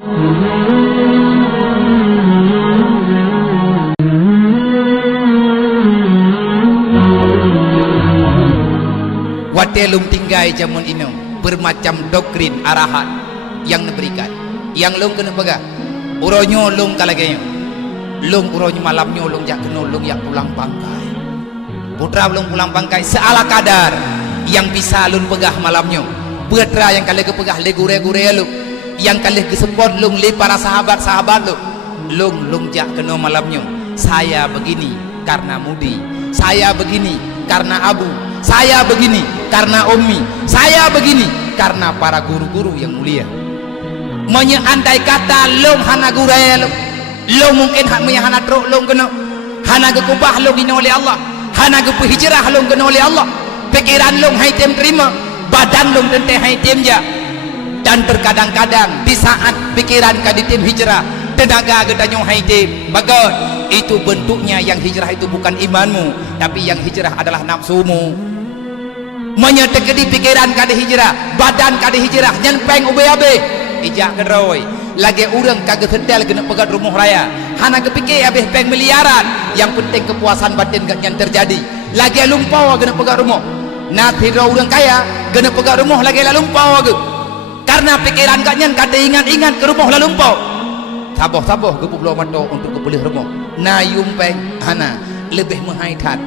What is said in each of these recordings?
Watelum tinggai jamun ino bermacam doktrin arahan yang diberikan, yang lung kena pegang uronyo lung kalagenya lung uronyo malamnya lung jak kena lung yang pulang pangkai putra lung pulang pangkai seala kadar yang bisa lung pegah malamnya putra yang kali ke pegah le gure-gure lu yang kali ke support lung le para sahabat-sahabat lu lung jak kena malamnya saya begini karena Mudi, saya begini karena Abu, saya begini karena Ummi, saya begini karena para guru-guru yang mulia. Andai kata long hana guraya long mungkin hana truk long kena hana ke kubah long ini oleh Allah, hana ke hijrah long kena oleh Allah, pikiran long hai tem terima, badan long tente hai tem ja. Dan terkadang-kadang di saat pikiran kadi tem hijrah tenaga gedanyo hai tem bagot itu bentuknya yang hijrah itu bukan imanmu tapi yang hijrah adalah nafsumu. Menyetekedi pikiran kadi hijrah, badan kadi hijrah, nyenpeng ube-abe ijak geroi lagi urang kagak sentel kena pegat rumah raya hana kepikir habis peng miliaran yang penting kepuasan batin gak yang terjadi lagi lumpau kena pegat rumah nanti urang kaya kena pegat rumah lagi lumpau karena pikiran gak nyen kada ingat-ingat ke rumah lumpau saboh-saboh ke pulau mata untuk kepulih rumah na yumpeng hana lebih menghaitat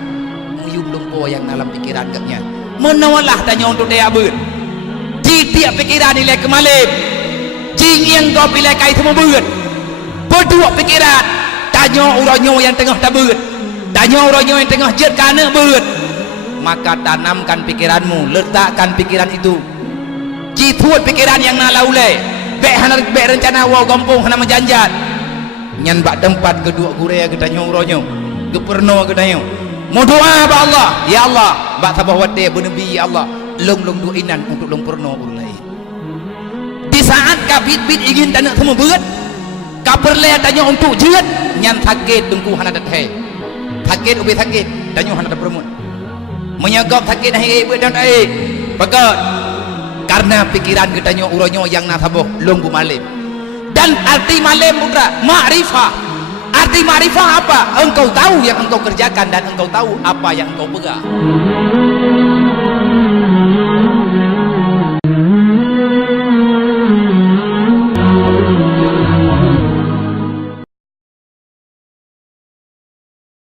muyum lumpau yang dalam pikiran gak nyen menawalah tanya untuk dia ber tiap pikiran nilai kemalim jing yang kau pilih kai semua ber berdua pikiran tanya uronyo yang tengah tabut tanya uronyo yang tengah jet kana ber maka tanamkan pikiranmu letakkan pikiran itu jituat pikiran yang nalaulai bek rencana wow gampung hana menjanjat nyan bak tempat kedua gure ke tanya uronyo ke perno ke tanya mau doa ba Allah ya Allah bak sabah wate benabi ya Allah long dua inan untuk long perno ulai di saat kabit-bit ingin tanya semua berat kaperle tanya untuk jerat nyan sakit tunggu hana dathe sakit ubi sakit tanya hana permun menyagap sakit hai bedan ai pegat karena pikiran ketanya uronyo yang nasaboh long bu malim dan arti malim putra ma'rifah. Arti ma'rifah apa? Engkau tahu yang engkau kerjakan dan engkau tahu apa yang engkau pegang.